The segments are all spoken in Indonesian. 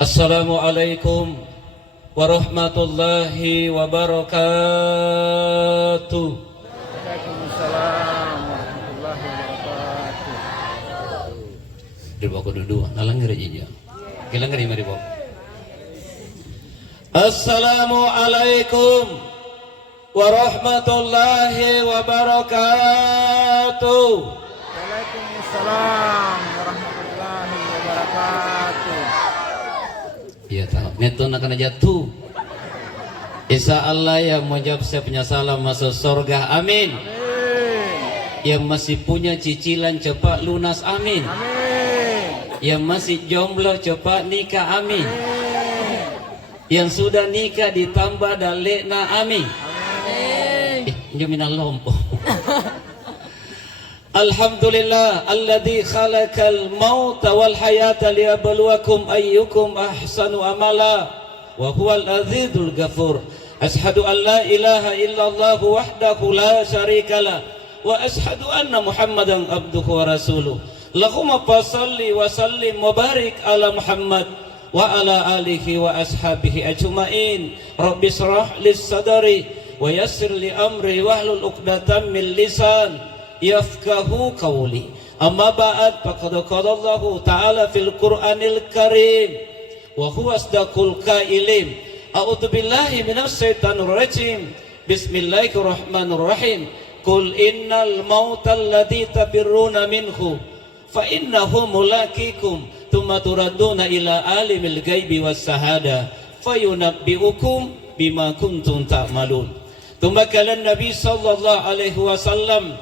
Assalamualaikum warahmatullahi wabarakatuh. Waalaikumsalam warahmatullahi wabarakatuh. Dibawa ke duduk, nalang ngeri aja. Gila ngeri mari bawa. Assalamualaikum warahmatullahi wabarakatuh. Waalaikumsalam warahmatullahi wabarakatuh. Iya tahu. Neto nak kena jatuh. Insya Allah yang menjawab saya punya salam masuk surga. Amin. Amin. Yang masih punya cicilan cepat lunas. Amin. Amin. Yang masih jomblo cepat nikah. Amin. Amin. Yang sudah nikah ditambah dalekna. Amin. Amin. Jaminal lompo. Alhamdulillah alladzi khalaqal mauta wal hayata liyabluwakum ayyukum ahsanu amala wa huwal azizul ghafur. Ashhadu an la ilaha illallah wahdahu la syarikalah wa ashhadu anna Muhammadan abduhu wa rasuluh. Allahumma shalli wa sallim wa barik ala Muhammad wa ala alihi wa ashabihi ajmain. Rabbi shrah lis sadri wa yassir li amri wahlul 'uqdatam min lisan yafqahu qawli. Amma ba'd, faqad qala Allah ta'ala fil Qur'anil Karim wa huwa asdaqul qailin. A'udzu billahi minasy syaithanir rajim. Bismillahirrahmanirrahim. Qul innal mauta alladzi tafirruna minhu fa innahu mulaqikum tsumma turadduna ila alimil ghaibi was shahada fayunabbi'ukum bima kuntum ta'malun. Tsumma qala Nabi sallallahu alaihi wasallam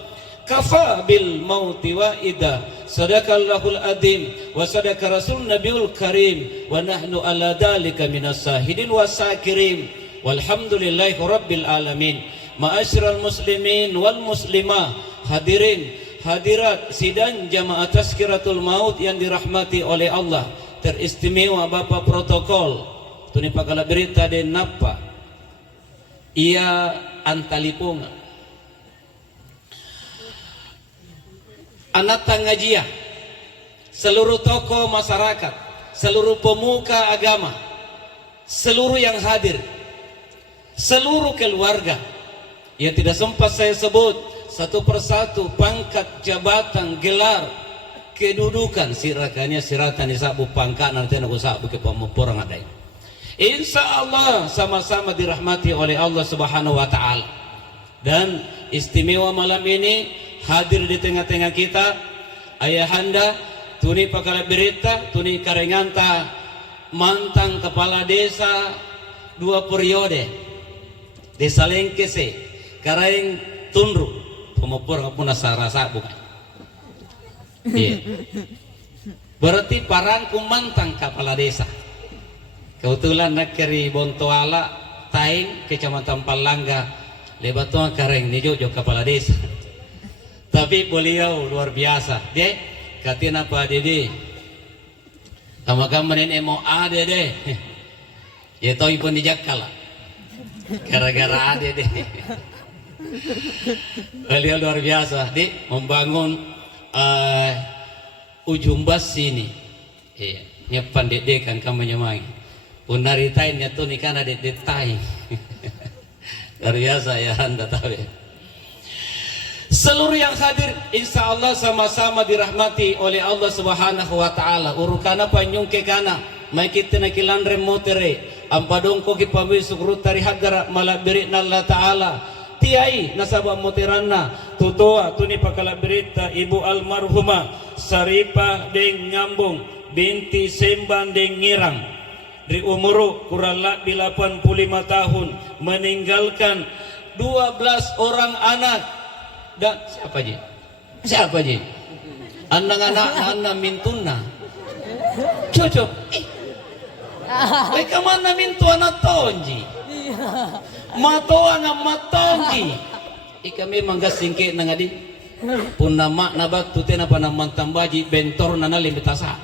kafa bil mauti wa ida sadaqallahul adim wa sadaqa rasul nabiyul karim wa nahnu ala dalika minas sahidin wasakirin walhamdulillahi rabbil alamin. Ma'asyiral muslimin wal muslimah, hadirin hadirat sidang jamaah tazkiratul maut yang dirahmati oleh Allah, teristimewa Bapak protokol tuni pakala berita den napa ia antalipunga anak tanggajiah, seluruh tokoh masyarakat, seluruh pemuka agama, seluruh yang hadir, seluruh keluarga yang tidak sempat saya sebut satu persatu, pangkat, jabatan, gelar, kedudukan, sirakannya siratan isabu pangkat nanti aku sabu ke pemuporang ada. Insya Allah sama-sama dirahmati oleh Allah Subhanahu Wa Taala. Dan istimewa malam ini hadir di tengah-tengah kita ayahanda tuni pakala berita tuni karenganta mantan kepala desa 2 periode desa Lengkese Kareng Tundru pemopor kapuna sarasa bukan iya berarti parangku mantan kepala desa kebetulan nak keri Bontoala Taing Kecamatan Palangga lebatua Kareng nijo kepala desa. Tapi beliau luar biasa. Dek, katin apa dede? Kamu nenek mau ada deh. Ya tahu pun dijakala. Gara-gara ada deh. Beliau luar biasa. Dek, membangun ujung bas sini. Iya, nyepan dede kan kamu nyemai. Punaritain tuh nikah ada detai. Luar biasa ya anda tahu ya. Seluruh yang hadir insya Allah sama-sama dirahmati oleh Allah Subhanahu Wa Taala. Urukana panyungke kana maikit nakilan remotere ampadong ko kipambi sukru tari hagara malabiri Allah Taala tiai nasabah moteranna tutoa tuni pakala berita ibu almarhumah Saripah deng Nyambung binti Semban deng Ngirang di umur kurang lebih 85 tahun meninggalkan 12 orang anak. Dan siapa ji? Siapa ji? Anak-anak mintuna. Cocok. Mereka mana mintu anak tonji? Mato anak matonji. Ika memang gas singke nangadi. Pun nama nabat tuten apa nama tambaji bentor nana limitasa.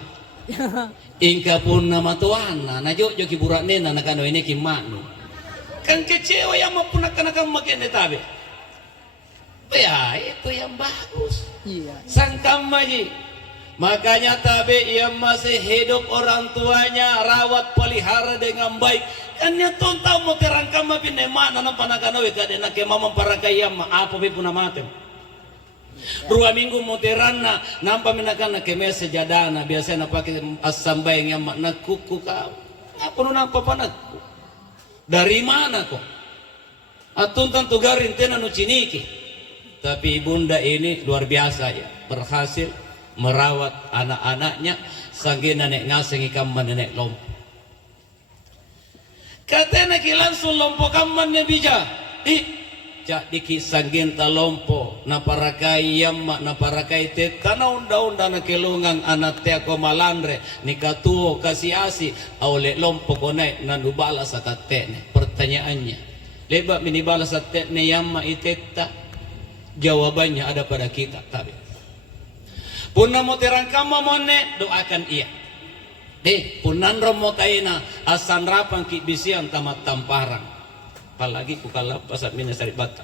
Ingka pun nama tuana. Najo joki burak nena nakano ini kimanu. Kan kecewa yang mapunakan makin detabe. Ya itu yang bagus. Iya. Sang kamaji Makanya tabi yang masih hidup orang tuanya rawat pelihara dengan baik. Kan nya tontau mo terangkam ma pinema nanam panaganawe kadena ke mama parakayam apa be puna matem. 2 minggu mo terana nampa minakana ke mesa jadana biasa na pakai asambay yang nakuku ka. Apa nu nampa panagku? Dari mana kok? Atun tantu garin tena nu ciniki. Tapi ibunda ini luar biasa ya, berhasil merawat anak-anaknya sangge nenek ngaseng ikam nenek lompo. Katanya ki langsung lompo kamman ne bija. Cak diki sanggen ta lompo na parakai yamma na parakai teta na unda-unda na kelungang anak te ko malandre ni katuo kasiasi awle lompo ko naik na nubala sa tatene. Pertanyaannya, leba minibala sa tetne yamma iteta? Jawabannya ada pada kita tabi. Punna mo terangkam mamone doakan ia. Punan romo taina asan rapang ki bisian tamat tamparang. Apalagi ku kalap pasat mina sari bata.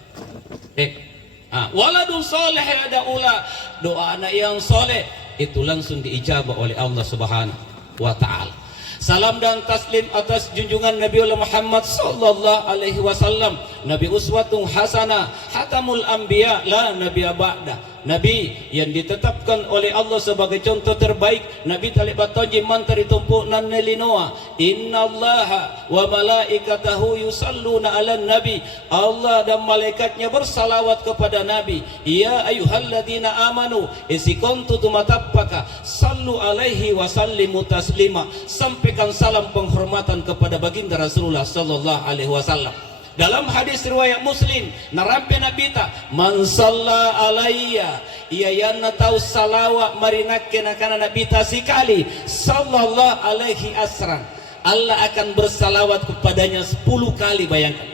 Waladun soleh ada ula doa anak yang soleh itu langsung diijabah oleh Allah Subhanahu wa taala. Salam dan taslim atas junjungan Nabi Muhammad sallallahu alaihi wasallam, Nabi uswatun hasanah, hatamul anbiya la nabiyya ba'da. Nabi yang ditetapkan oleh Allah sebagai contoh terbaik. Nabi talib batoji mantari tumpuk nan nelinoa. Innallaha wa malaikatahu yusalluna ala nabi. Allah dan malaikatnya bersalawat kepada Nabi. Ya ayyuhalladzina amanu isikuntu tumatappaka sallu alaihi wa sallimu taslima. Sampaikan salam penghormatan kepada baginda Rasulullah sallallahu alaihi wasallam. Dalam hadis riwayat Muslim narampe Nabi ta man salla alayya ia yana tahu salawat marinakke nakana Nabi ta sekali sallallahu alaihi asran Allah akan bersalawat kepadanya 10 kali. Bayangkan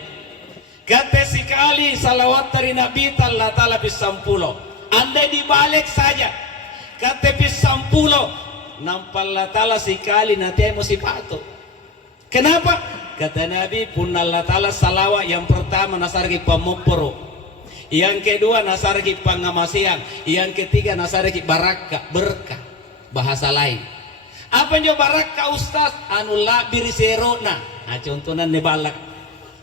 kata sekali salawat dari Nabi ta Allah taala pisampulo andai dibalik saja kata pisampulo nampal Allah taala sekali nanti mesti patuh. Kenapa? Kata Nabi punna Allah ta'ala salawat yang pertama nasarki pamoporo, yang kedua nasarki pangamasian, yang ketiga nasarki baraka berkah. Bahasa lain apa nyo baraka ustaz anu labir serona. Contohnya ne balak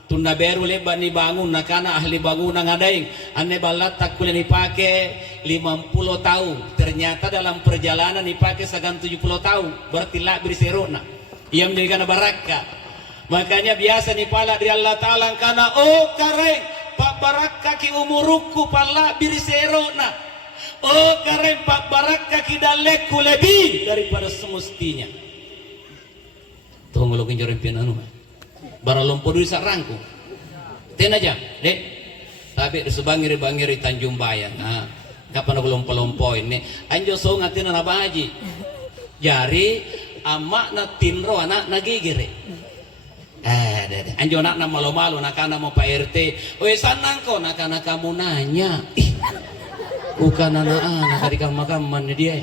tunda beru leba ni bangun nakana ahli bangunan ngadaing ane balat tak boleh dipake 50 tahun ternyata dalam perjalanan dipake sagan 70 tahun berarti labir serona yang menjadikan baraka. Makanya biasa nih pala dari Allah Ta'ala karena kareng pak barakah ki umuruku pala biriserona kareng pak barakah ki daleku lebih daripada semestinya. Tunggu lo kinjorin piananu baralompo dulu sarangku ten aja dek tapi sebangiri-bangiri Tanjung Bayan kapan aku lompo-lompo ini anjo so ngatin anak baji jari amak na tinro anak nagigiri anjo nak na malo-malo nakana mo pa RT oy sanang ko nakana kamu nanya bukan anak-anak kadi kamakaman ni dia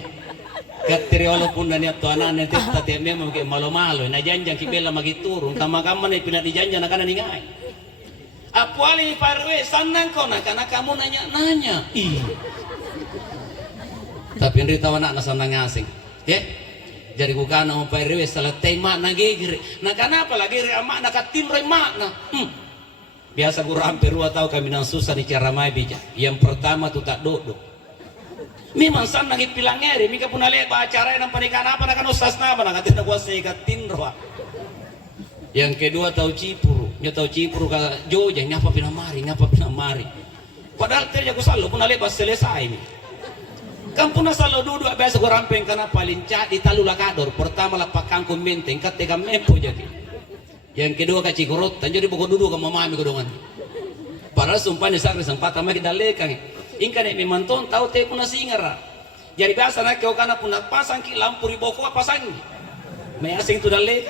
katiri walaupun na niya to anak na tita teme mo ke malo-malo na janjang kibela magiturun kamakaman ay pinat di janjang nakana ningay apwali parwe sanang ko nakana kamu nanya tapi hindi tawa na sanang asing jadi kukana mo pa rewe salah tema nagigiri na kanapa lagi re ama nakatimre makna biasa guru hampir 2 tahun kami nang susah di cara mai bija. Yang pertama tu tak duduk memang san nagi pilangeri mika pun ale acara nang pernikahan apa nak ustaz na apa nak tinda kuasa ikatinro. Yang kedua tahu cipuru ka joja ngapa pinamari padahal terja ku salo pun ale bas selesai ni kampuna salo duduk biasa gue rampeng karena paling cah di talu lakador pertama lapak kangkung menteng katega mempo jadi yang kedua kaci korot tanjuri pokok duduk sama mami kodongan padahal sumpah nih sakri sempat sama kita lekang ingka nih memanton tahu teh puna singara jadi biasa nak kau karena puna pasang ki lampu riboko apa pasang me asing tu dalek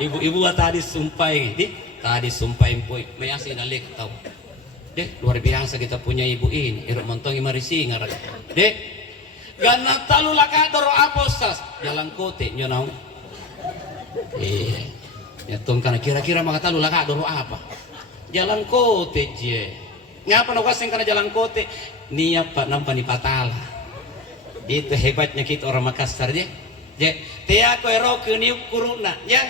ibu-ibu tadi sumpah ini tadi sumpah impoi me asing dalek tahu. Luar biasa kita punya ibu ini irok montongi marisi ngarang dek gana talu lakador apostas jalan kote nyonau ya tong kana kira-kira maka talu lakador apa jalan kote je ngapa no kaseng kana jalan kote niya pa nampani patala Itu hebatnya kita orang Makassar ya. Tia ko ero kuniuk kuruna ya.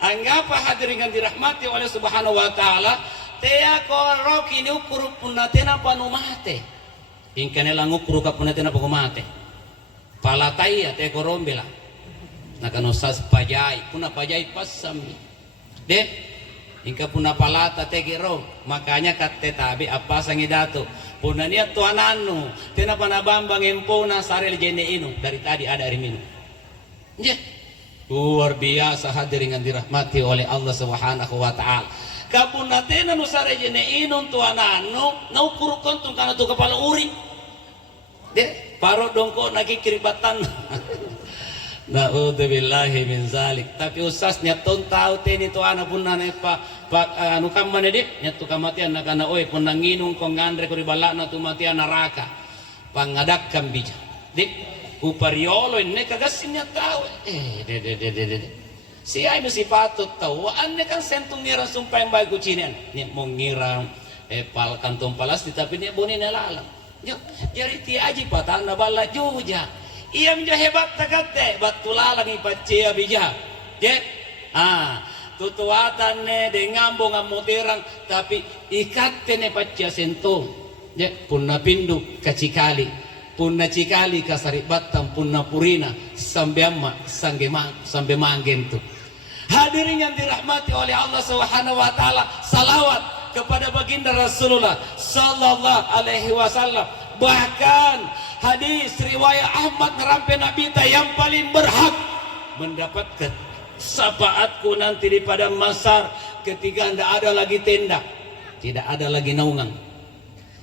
Anggap hadirin yang dirahmati oleh Subhanahu wa taala, tia ko ero kuniuk kuruna tena panumate. Ingkane langu kuruka punatena pagumate. Palatay ate ko rombela. Nakanosas pajai, puna pajai pasami. Ingka puna palata tegiro, makanya kate tabi apa sangi dato. Puna niya tuananu, tena panabambang empona saril jene inu dari tadi ada air minum. Ya, luar biasa hadirin yang dirahmati oleh Allah Subhanahu wa taala. Kapuna tena nu saril jene inu tuananu, nau kurukon tung kana tu kepala uri. Paro dongko nagi kiribatan. Na'udzubillahi min zalik. Tapi usasnya ton tahu teni to ana pun nane pak anu kamane dik nyatu kamatian na kana oi pun nanginung kong ngandre ko ribalana tu matian neraka. Pangadak kam bija. Dik upariolo ne kagasin nya tahu. De. Si ay mesti patut tahu. Anne kan sentung ngira sumpah yang baik kucinian. Nya mau ngira pal kantong palas tapi nya boni na lalang. Yo, jari ti aji patana bala juja. Ia menjadi hebat takate batula lagi pacia bija. Tutuatan ne de ngambong amoterang tapi ikate ne pacia sentong. Punna pindu kacikali, punna cikali kasari batam punna purina sambiamma sambe manggen tu. Hadirin yang dirahmati oleh Allah Subhanahu wa taala, salawat kepada baginda Rasulullah sallallahu alaihi wasallam. Bahkan hadis riwayat Ahmad nerampe Nabi yang paling berhak mendapatkan syafaatku nanti di padang mahsyar ketika tidak ada lagi tenda, tidak ada lagi naungan.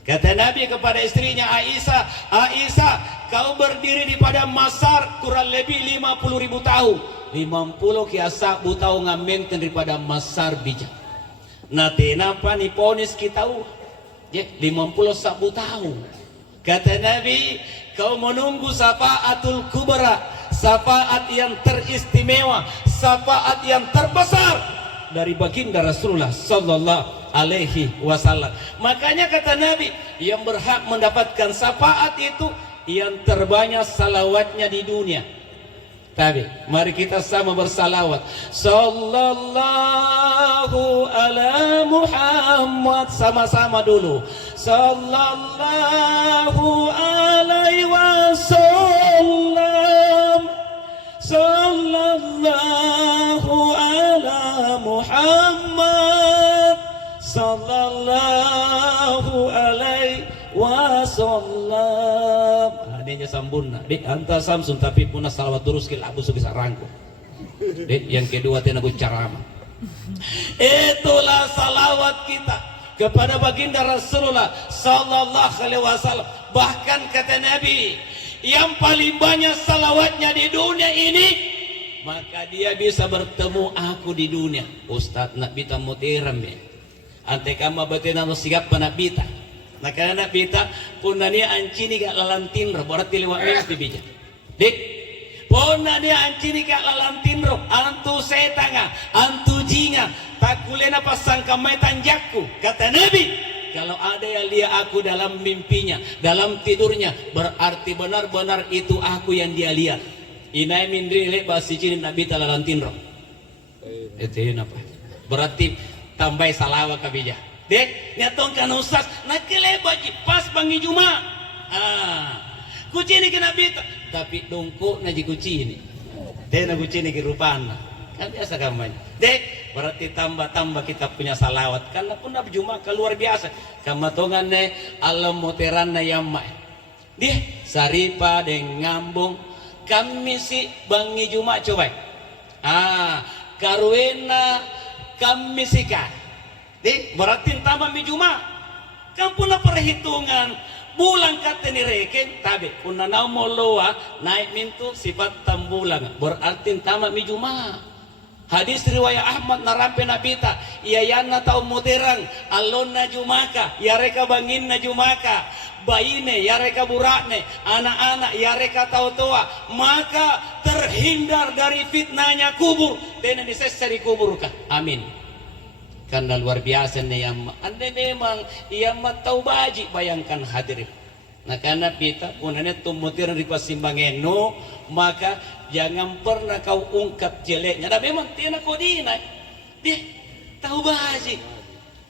Kata Nabi kepada istrinya Aisyah, Aisyah, kau berdiri di padang mahsyar kurang lebih 50.000 tahun. 50 kiasa butau ngamen daripada mahsyar bijak. Nate napa ni ponis kita 50 sabu tahun. Kata Nabi, kau menunggu syafaatul kubra, syafaat yang teristimewa, syafaat yang terbesar dari baginda Rasulullah sallallahu alaihi wasallam. Makanya kata Nabi, yang berhak mendapatkan syafaat itu yang terbanyak salawatnya di dunia. Tapi mari kita sama bersalawat. Sallallahu ala Muhammad, sama-sama dulu. Sallallahu alaihi wasallam. Sallallahu ala Muhammad. Sallallahu alaihi wasallam. Ini sambunna dik anta Samsun tapi punah salawat terus ke abu bisa rangku. Dik yang kedua tena ceramah. Itulah salawat kita kepada baginda Rasulullah sallallahu alaihi wasallam. Bahkan kata Nabi, yang paling banyak salawatnya di dunia ini, maka dia bisa bertemu aku di dunia. Ustaz nak bita mutiram ya. Ante kama batina no sigap nak bita. Nah karena pita punani ancini ka lalantinro berarti lewat mesti bija. Dik punani ancini ka lalantinro antu setanga antu jinga takulena pasang kamai tanjakku. Kata Nabi, kalau ada yang lihat aku dalam mimpinya, dalam tidurnya, berarti benar-benar itu aku yang dia lihat. Inai mindri le basi cini nabi talalantinro. Itu apa? Berarti tambah salawat kabija. Dek, nyatong kan ustaz, nak kelebaji pas bangi Juma. Kucini kena bita, tapi dongko naji kucini. Tena kucini kirupana. Kan biasa kampanye. Dek, berarti tambah-tambah kita punya salawat. Karena pun Juma keluar biasa. Kamatongan ne alam moteran na yamma. Deh, saripa deng ngambung. Kami si bangi Juma coba. Karuena kami sikat. Berarti tambah mijuma kan puna perhitungan bulan kata ni reken tabi puna nau moloa naik mintu sifat tambulang berarti tambah mijuma. Hadis riwayat Ahmad narampe nabita iyayana tau moderang alonna jumaka yareka bangin na jumaka baine yareka burakne anak-anak yareka tau tua maka terhindar dari fitnahnya kubur tena disesari kubur kah amin. Karena luar biasa nih yang anda memang ia tahu baji bayangkan hadirin Nah karena kita punanya tumutir di pasimbangeno, maka jangan pernah kau ungkap jeleknya. Nah memang tiada kau dinai. Dia tahu bahaji.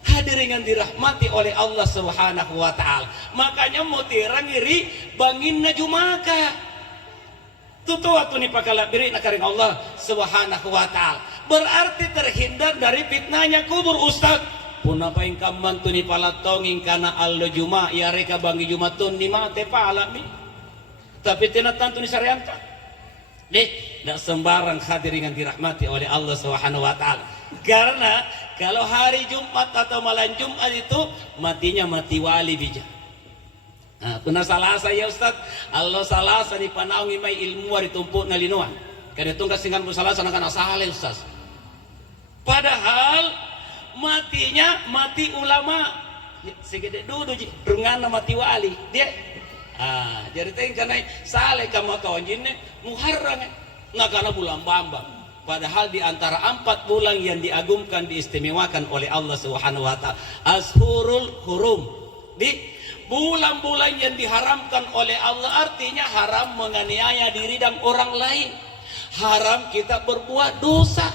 Hadirin yang dirahmati oleh Allah Subhanahu wa taala. Makanya mau tirang iri bangin na jumaka. Tutu atu ni pakala biri na karing Allah Subhanahu wa taala. Berarti terhindar dari fitnahnya kubur ustaz. Punapa ing kaman tu ni palatonging kana allo juma ya reka bangi jumatun ni mate palami. Tapi tinatan tu ni syarianta. Deh, tidak sembarang hadirin yang dirahmati oleh Allah Subhanahu wa taala. Karena kalau hari Jumat atau malam Jumat itu matinya mati wali bija. Nah, pernah salah saya Ustaz. Allah salah sa di panaong may ilmu ditumpuk na linuan. Kada tungkas singan mo salah sa nakana saleh Ustaz. Padahal matinya mati ulama. Sige dudu ji rungana mati wali. Dia jadi tengkan saleh kamu kawan jinne muharram nakana bulan bambang. Padahal di antara 4 bulan yang diagungkan diistimewakan oleh Allah Subhanahu wa taala Ashurul Hurum, di bulan-bulan yang diharamkan oleh Allah, artinya haram menganiaya diri dan orang lain, haram kita berbuat dosa.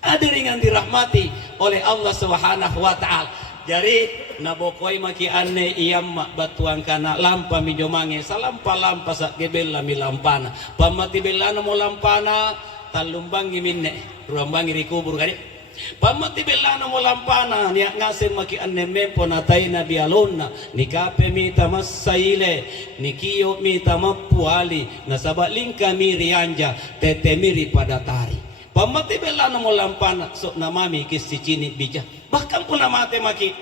Hadirin yang dirahmati oleh Allah Subhanahu wa taala. Jadi nabokoi maki anne iyamma batuan kana lampa mijomange salampa sak gebella milampana pamati bellana mo lampana talumbangi minne ruambangi rikubur kali pamati bellana mo lampana niak ngasen maki anne mempo natai nabi alonna nikape mita masaile nikiyo mita mapuali nasaba lingka miri anja tete miri pada tari pamati bellana mo lampana sok namami kisicini bija bahkan pun namate maki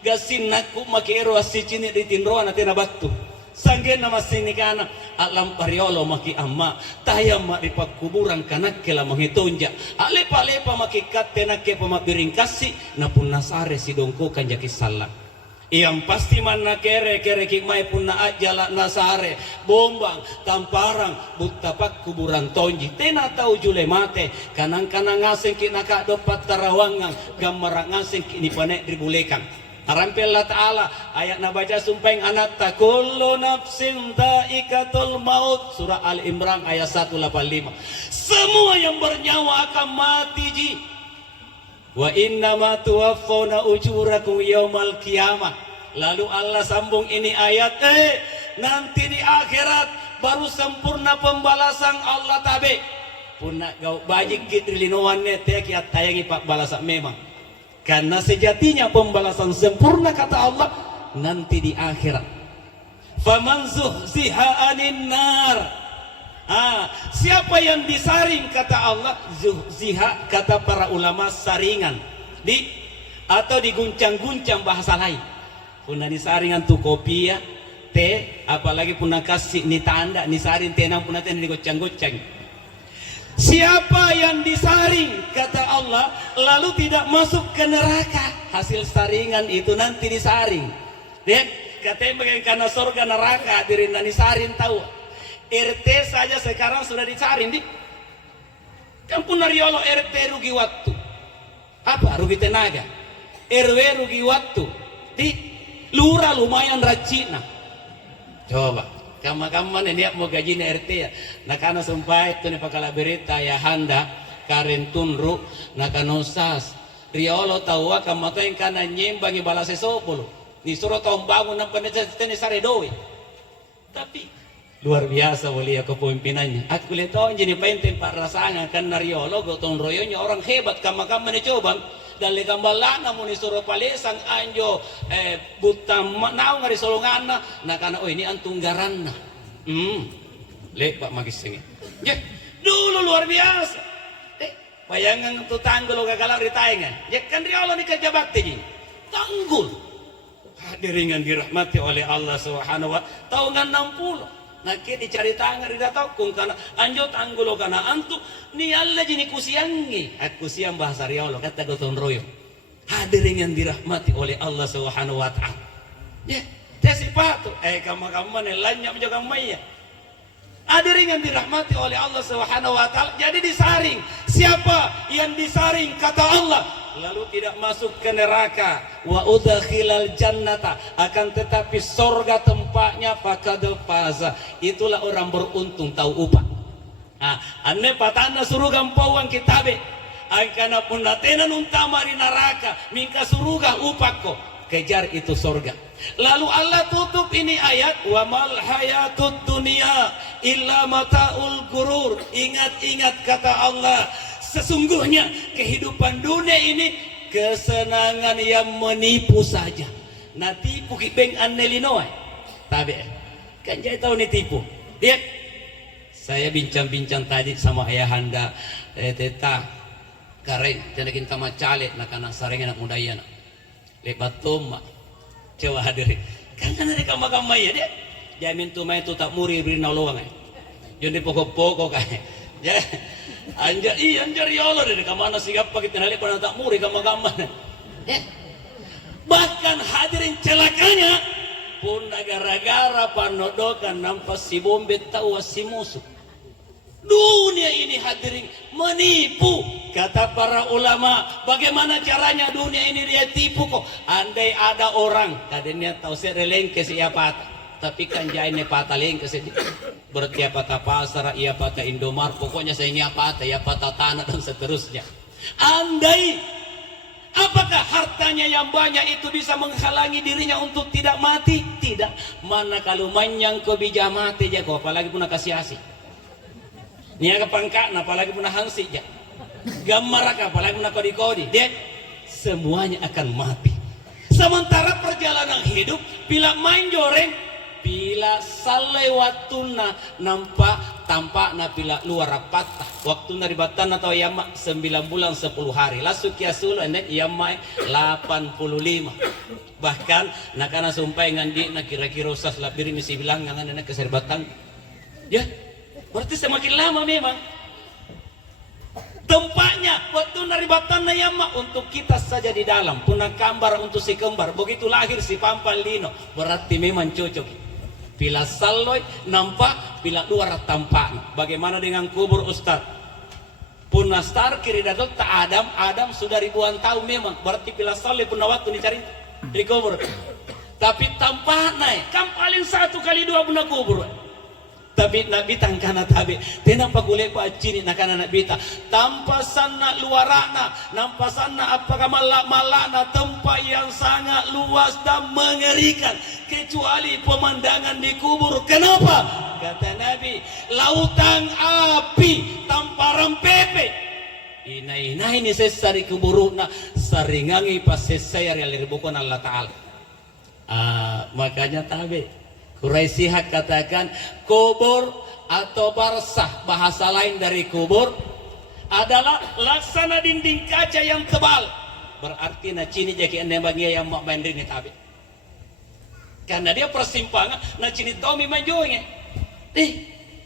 gasin naku maki ero asicini di tinroa na tinabatu sanggen nama sinikana alam pariolo maki amma tayam ma di kuburan kanak kela menghitunja alepa maki katte nakke pamabiring kasi na pun nasare si dongko kanjaki salam yang pasti mana kere kikmai pun na ajala nasare bombang tamparang butapak kuburan tonji tena tahu jule mate kanang ngaseng kinaka dopat tarawangan gambar ngaseng kini panek ribulekang harampil Allah Ta'ala ayat nabaca sumpaing anak kullu nafsin dha'iqatul maut surah Al-Imran ayat 185 semua yang bernyawa akan mati ji wa innama tuwaffawna ujurakum yaumal qiyamah. Lalu Allah sambung ini ayat nanti di akhirat baru sempurna pembalasan Allah tabe punna gau bajik kitrilinuanne teh kiat tayangi pak balasan memang karena sejatinya pembalasan sempurna kata Allah nanti di akhirat. Faman zuhziha anin nar. Siapa yang disaring kata Allah zuhziha kata para ulama saringan atau diguncang-guncang bahasa lain. Punna disaringan tu kopi ya, teh apalagi punna kasih ni tanda ni saring tenang punna teh digocang-gocang. Siapa yang disaring kata Allah lalu tidak masuk ke neraka hasil saringan itu nanti disaring lihat katanya bagian karena surga neraka diri disaring tahu RT saja sekarang sudah disaring di kampung Nariolo RT rugi waktu apa rugi tenaga RW rugi waktu di lurah lumayan rajin coba kama ini mau gaji RT ya nakana sumpah itu nih pakala berita ya handa karen tunru nakano sas riolo tawa kama to yang kana nyembangi balase sopolo disuruh tahun bangun nampan tenis sare doi tapi luar biasa mulia kepemimpinannya aku lihat tahun jadi penten pak rasangan kan riolo gotong royonya orang hebat kama nih coba dari gambalana muni suruh palesang anjo butam naung ngari solongana nakana oh ini antunggaranna le pak magis ini dulu luar biasa bayangan tu tanggul gagalau ritaingan kan riolo ni kerja bakti ji tanggul hadirin dirahmati oleh Allah Subhanahu wa tahun 60 Naki dicari tangan tidak tahu kung kana anjo tanggulo kana antu ni Allah jini kusiangi aku siang bahasa riolo kata gotong royo hadirin yang dirahmati oleh Allah Subhanahu wa taala ya tesipatu kama nelanya menjaga maya hadirin yang dirahmati oleh Allah Subhanahu wa taala jadi disaring siapa yang disaring kata Allah lalu tidak masuk ke neraka. Wa udkhilal jannata, akan tetapi sorga tempatnya faqad faza. Itulah orang beruntung tahu upah. Anne patana suruga mpawang kitabe. Angkana pundatena nuntama di neraka, mingka suruga upako. Kejar itu sorga. Lalu Allah tutup ini ayat, wa mal hayatud dunia illa mataul gurur. Ingat-ingat kata Allah, sesungguhnya kehidupan dunia ini kesenangan yang menipu saja. Nah tipu kibeng annelinoy. Tabe kan jadi tahu nih tipu. Lihat, saya bincang-bincang tadi sama ayahanda, teta karen, tenakin kama cale, nak anak sareng anak mudayana. Lepas tu mak, coba hadirin. Kan ada kama-kama ya dia. Jamin tu main tu tak muri beri nolong ay. Jadi pokok-pokok ay. Ya, anjar ya Allah deh. Kamana sigap pakai tenali pada tak muri kama-kama. Ya. Bahkan hadirin celakanya pun gara-gara panodokan nampak si bombe tahu si musuh. Dunia ini hadirin menipu, kata para ulama. Bagaimana caranya dunia ini dia tipu kok? Andai ada orang kadenya tahu serelengke siapa, tapi kan jaine patah lengke sedih. Berarti apa pasar, ia patah Indomar, pokoknya saya apa ya patah tanah dan seterusnya. Andai apakah hartanya yang banyak itu bisa menghalangi dirinya untuk tidak mati? Tidak. Mana kalau manyang ke bija mati aja kok, apalagi pun kasih asih. Niaga pangkat, apalagi pun hansi aja. Gambar apalagi pun kodi-kodi. Dia semuanya akan mati. Sementara perjalanan hidup, bila main joreng, bila salai waktuna nampak tampak na bila luar patah. Waktuna ribatan atau yamak 9 bulan 10 hari. Lasu kiasulu enek yamak 85. Bahkan nakana sumpai ngandi na kira-kira usas labiri misi bilang ngangan enek keserbatan. Ya, berarti semakin lama memang tempatnya waktu naribatan nayama untuk kita saja di dalam, punah kambar untuk si kembar. Begitu lahir si Pampal Lino, berarti memang cocok. Bila saloi nampak, bila luar tampak. Bagaimana dengan kubur Ustaz? Punah star kiri datuk tak Adam sudah ribuan tahun memang. Berarti bila saloi punah waktu dicari di kubur. Tapi tampak naik, kan paling 1 kali 2 punah kubur. Tapi Nabi tangkana tabi tenampak gule ko acini nakana Nabi ta tampasan na luarana nampasan na apakah malak-malakna tempat yang sangat luas dan mengerikan kecuali pemandangan di kubur. Kenapa? Kata Nabi, lautan api tamparan pepe ina ini sesari kuburuna saringangi pas sesayar yang diribukun Allah Ta'ala. Makanya tabi Quraisy katakan kubur atau barsah, bahasa lain dari kubur adalah laksana dinding kaca yang tebal. Berarti na cini jaki ande bagia yang mak banding tabi. Karena dia persimpangan na cini tomi majonya.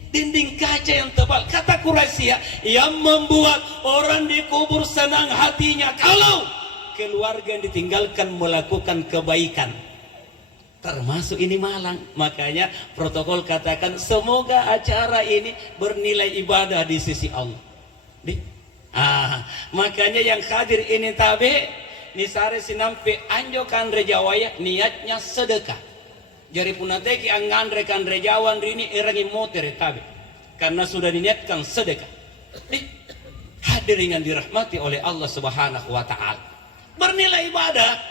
Dinding kaca yang tebal. Kata Quraisy yang membuat orang dikubur senang hatinya kalau keluarga yang ditinggalkan melakukan kebaikan. Termasuk ini Malang. Makanya protokol katakan semoga acara ini bernilai ibadah di sisi Allah. Makanya yang hadir ini tabe nisare sinampe anjokan rejawaya niatnya sedekah. Jari punateki angandre kan rejawan rini erangi motor tabe. Karena sudah diniatkan sedekah. Hadir dengan dirahmati oleh Allah Subhanahu wa taala. Bernilai ibadah.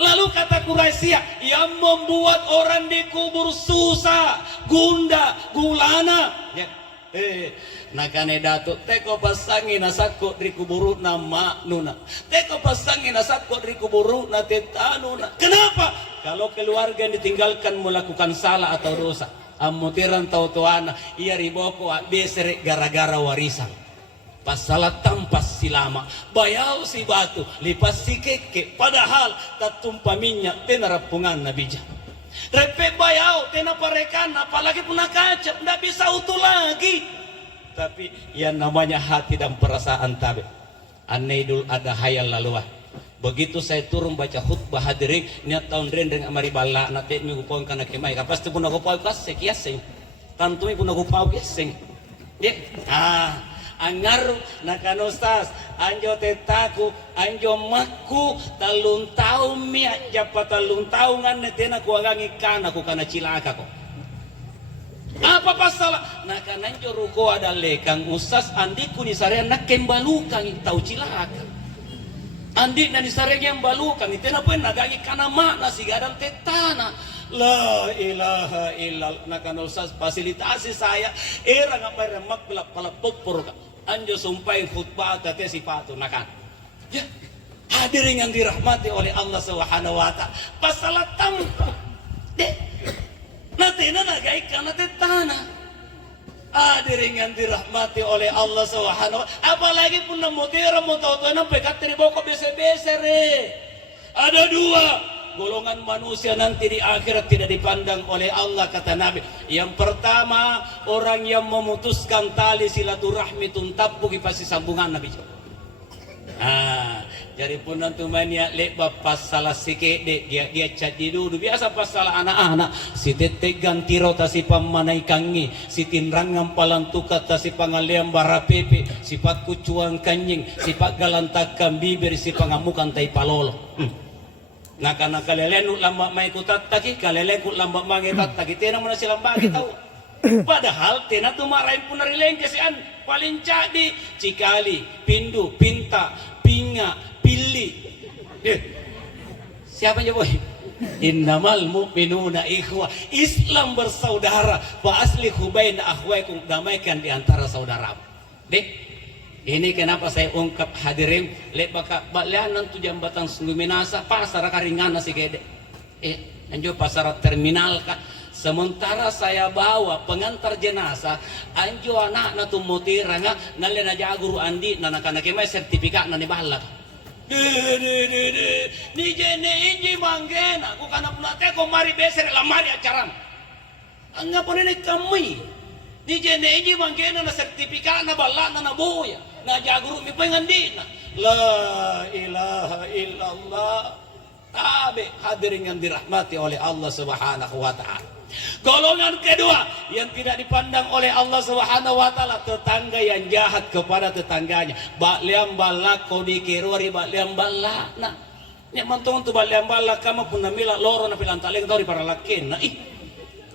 Lalu kata Quraisy yang membuat orang dikubur susah, gunda, gulana. Ya. Nakane datuk teko pasangi nasako di kuburu nama nuna. Teko pasangi nasako di kuburu na tetanuna. Kenapa? Kalau keluarga yang ditinggalkan melakukan salah atau dosa, amutiran tau tuana, ia riboko besere gara-gara warisan. Pasalah tampas silama bayau si batu lipas si keke padahal tatumpa minyak tenarapungan nabija repe bayau tena parekan apalagi punah kaca ndak bisa utuh lagi. Tapi yang namanya hati dan perasaan tabe aneidul ada hayal laluah. Begitu saya turun baca khutbah hadirin niat tahun rendeng amari bala nate mi upon kana kemai kapas tu punah kupau kas sekiaseng tantumi punah kupau keseng dia angar nakano ustaz anjo tetaku, anjo makku, talung tahu mia, japa talung tahu ngan netena kuagangi kana ku kana cilaka ko. Apa pasal? Nah karena anjo ruko ada lekang usas andiku ni sarea nak kembalukang tahu cilaka. Andi na ni sarea yang balukang itena pun nagangi kana makna si gadang tetana. La ilaha illallah nakano usas fasilitasi saya era ngapai remak pala popor ka. Anjo sumpah khutbah tete sifatu nakan. Ya, hadirin yang dirahmati oleh Allah Subhanahu wa taala. Pasalah tampa. Dek. Natina nagai kana tetana. Hadirin yang dirahmati oleh Allah Subhanahu wa taala. Apalagi pun namutira mo tauto nang pekat triboko bese-bese re. Ada dua golongan manusia nanti di akhirat tidak dipandang oleh Allah kata Nabi. Yang pertama orang yang memutuskan tali silaturahmi tuntapu pasti sambungan Nabi. Jadi pun nanti mania lepas salah sikit dia cadi dulu biasa pas salah anak-anak si tetegan tiro tasi pamanai kangi si tinrangan palantuka tasi pangaliam barapepe si pat kucuang kanying si pat galantakan bibir si pangamukan tai palolo. Nah karena kalelenu lambak mai kutataki kaleleku lambak mangi tataki tena mana silang bagi tahu. Padahal tena tu marahin pun dari lengkesian paling cadi cikali pindu pinta pinga pilih. Siapa aja boy? Innamal mu'minuna ikhwah. Islam bersaudara. Fa aslihu baina akhwaikum, damaikan di antara saudara. Dek. Ini kenapa saya ungkap hadirin lebaka balianan tu jambatan Sungguminasa pasar karingana si gede. Anjo pasar terminal kah. Sementara saya bawa pengantar jenazah anjo anak na tu mutiranga nalen aja guru andi nana-kana kemai sertifikat nani balak. Ni jene inji manggena aku kana punate ko mari beser lamari acara. Anga ponene kami. Ni jene inji manggena na sertifikat na balak na boya. Na jaguru mi pengandina. La ilaha illallah. Tabe hadirin yang dirahmati oleh Allah Subhanahu wa taala. Golongan kedua yang tidak dipandang oleh Allah Subhanahu wa taala, tetangga yang jahat kepada tetangganya. Bak liam balak kau dikirori bak liam balak. Nah, nya mantong tu bak liam balak kamu pun namila loro na pilantaleng tau di para lakin. Nah,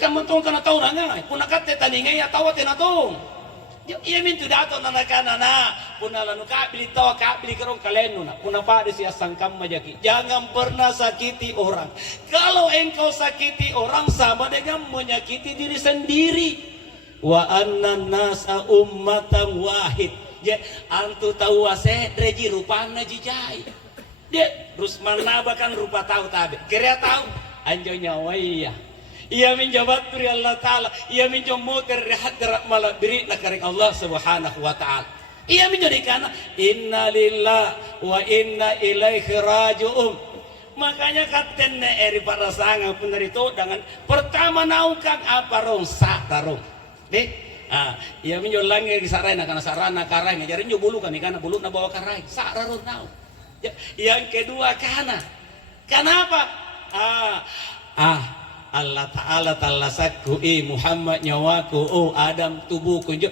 kamu tong kana tau nanga, pun nakate taningai ya tawa tenatong. Iya mintu dato nanakana na puna lanu kabili tawa kabili kerong kalenu na puna pada siya sangkam majaki. Jangan pernah sakiti orang. Kalau engkau sakiti orang sama dengan menyakiti diri sendiri. Wa anna nasa ummatan wahid. Ya antu tahu waset reji rupana jijai. Dia rusman nabakan rupa tahu tabe. Kira tahu anjonya waya. Ia menjabat dari Allah Ta'ala. Ia menjomoter rehat gerak malah beri nakarik Allah Subhanahu wa Ta'ala. Ia menjadikan inna lillah wa inna ilaihi raji'un. Makanya katanya eri para sanga pun dari itu dengan pertama naukang apa rong satarong. Ia menjolangi di sarana karena sarana karai ngajarin jo bulu kan karena bulu na bawa karai sararong nau. Yang kedua kana. Kenapa? Allah Ta'ala talasaku Muhammad nyawaku Adam tubuhku jo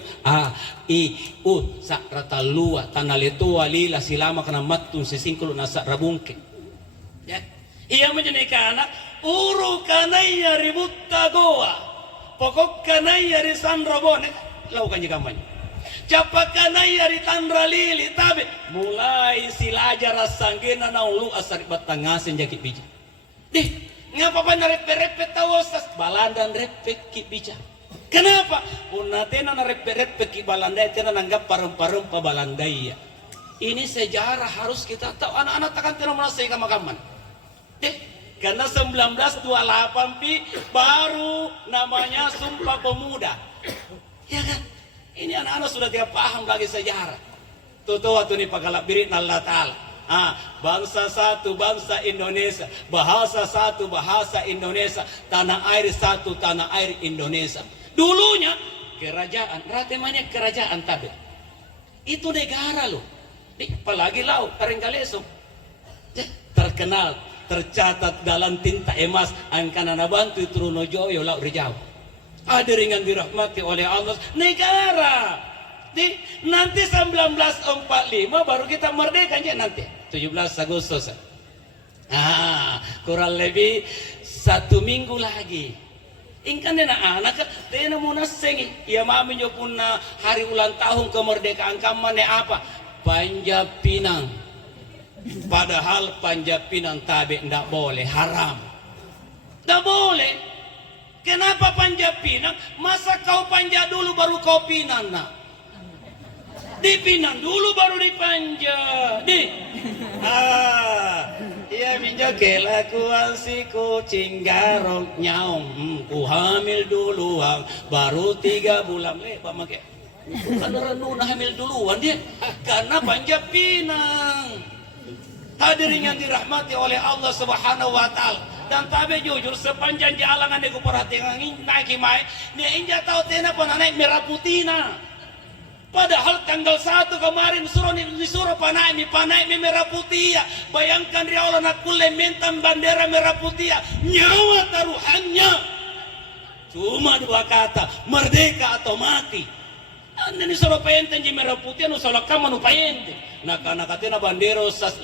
sakrata lua tanaletu walila silama kana matun sesingkul nasa rabungke ya ia menjadikan anak uru kanaya ribut tagoa pokok kanaya risan robone laukan kampanye capak kanaya ritandra lili tabe mulai silajar sanggena naulu asari batangasin jakit biji deh ngapa na repet-repet tawasas balandan repet ki bica. Kenapa? Una tena na repet-repet ki balandai tena nanggap parum-parum pa balandai. Ini sejarah harus kita tahu. Anak-anak takkan tena merasa kamakaman. Karena 1928 pi baru namanya Sumpah Pemuda. Ya kan? Ini anak-anak sudah tidak paham lagi sejarah. Tuh waktu ini pakalap birit Allah Ta'ala. Bangsa satu bangsa Indonesia, bahasa satu bahasa Indonesia, tanah air satu tanah air Indonesia. Dulunya kerajaan, ratemanya kerajaan tabe. Itu negara loh. Apalagi lau Karinggaleso. Terkenal, tercatat dalam tinta emas angkana nabantu Trunojoyo lau Rijau. Hadirin yang dirahmati oleh Allah, negara Nanti 1945 baru kita merdeka aja nanti 17 Agustus. Kurang lebih 1 minggu lagi. Ingkan na anak tena muna sengi ya mami nyo puna hari ulang tahun kemerdekaan kamane apa Panjat Pinang. Padahal Panjat Pinang tabe ndak boleh, haram. Ndak boleh. Kenapa Panjat Pinang? Masa kau panjat dulu baru kau pinang nak? Dipinang dulu baru dipanjat. Iya minjo kelakuan si kucing garong nyaung. Ku hamil duluan baru 3 bulan. Pak make. Karena renuna hamil duluan dia. Karena Panjat Pinang. Hadirin yang dirahmati oleh Allah Subhanahu wa taala. Dan tabe jujur sepanjang jalan aku perhatikan naik mai. Dia inja tahu tena pun naik merah putih na. Padahal tanggal 1 kemarin disuruh panai merah putih ya. Bayangkan dia Allah nak kulle mentan bendera merah putih ya. Nyawa taruhannya. Cuma 2 kata, merdeka atau mati. Anda ni solo paenten di merah putih anu solo kama nu paenten. Nah kana katena bandera 50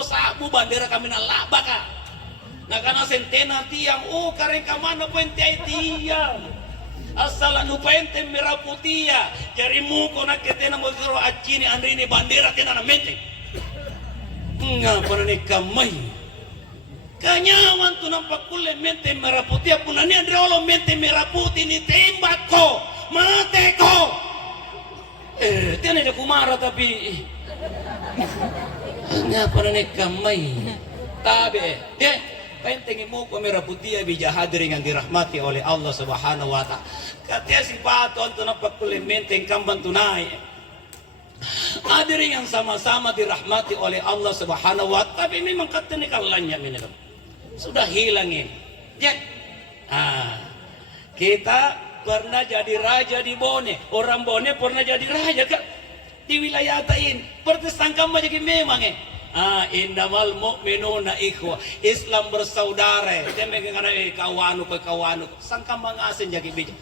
sabu bandera kami na labaka. Nah kana sentena tiang karen kamana puente tiang. Asal anu paenten merah putih ya. Jari muko nak ketena mo soro acini andri ni bandera tena na mente. Ngapa ni kamai. Kanyawan tu nampak kulle mente merah putih punani andre olo mente merah putih ni tembak ko. Mate ko. Tiada ada kumara tapi ngapa ni kamai. Tabe dia penting mu ko merah putih bija hadirin yang dirahmati oleh Allah Subhanahu wa taala. Katanya si paton tu nampak kulle mente kamban tunai. Hadirin yang sama-sama dirahmati oleh Allah Subhanahu wa taala, tapi memang katanya kalanya minum. Sudah hilang ini. Ya. Kita pernah jadi raja di Bone. Orang Bone pernah jadi raja kan di wilayah ini. Bertesangka jadi memang innamal mu'minuna ikhwah. Islam bersaudara. Dia mengatakan kawanu ke kawanu. Sangka mangasin jadi bijak.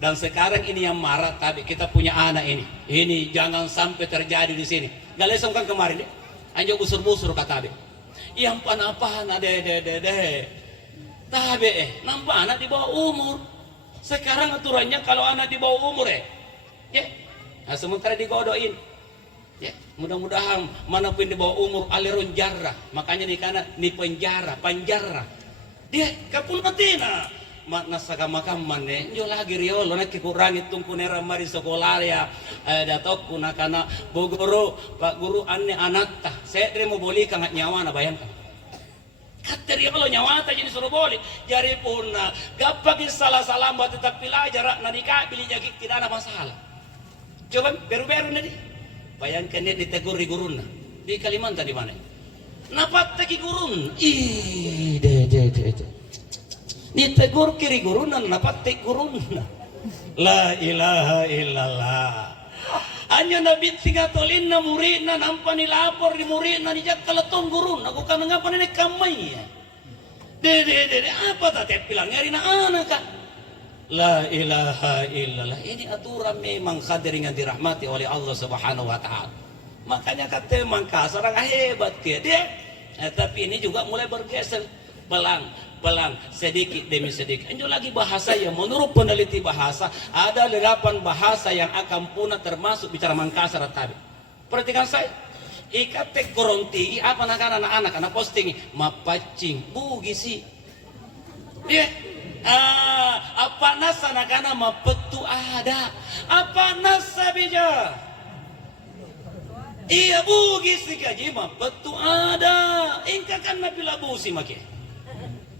Dan sekarang ini yang marah tadi kita punya anak ini. Ini jangan sampai terjadi di sini. Galesong kan kemarin deh. Anjo busur-busur kata be. Yang panah-panah deh. Tabe nampak anak di bawah umur. Sekarang aturannya kalau anak di bawah umur ya. Nah, sementara digodoin. Ya, mudah-mudahan manapun di bawah umur aliron jarah. Makanya nih karena ni panjara. Dia kapun matina. Makna sakamakamman nyo lagi riolo nak kikurangi tungkunera mari sekolah ya datok kuna kana bogoro pak guru anne anatta saya mau boleh kang nyawa na bayangkan kata riolo nyawa ta jadi suruh boleh jari pun gapaki salah buat tetap pelajar na dikabili jadi tidak ada masalah coba beru-beru nanti bayangkan dia ditegur di guruna di Kalimantan di mana napat teki gurun ditegur kiri gurunan napatik gurunan la ilaha illallah hanya nabi tiga tolin na murid na nampani lapor di murid na dijak kaletong gurun aku kan ngapa nenek kamai de apa tadi bilang ngeri na anak kak la ilaha illallah ini aturan memang hadirin yang dirahmati oleh Allah Subhanahu wa taala makanya kata Mangkasar hebat dia tapi ini juga mulai bergeser belang sedikit demi sedikit. Ini lagi bahasa yang menurut peneliti bahasa ada 8 bahasa yang akan punah termasuk bicara Mangkasar tadi. Perhatikan saya. Ikat koronti apa anak-anak posting mapacing bugi sih. Dia apa nasa anak-anak mapetu ada. Apa nasa bija? Iya bugi sih kaji mapetu ada. Ingka kan napila busi makin.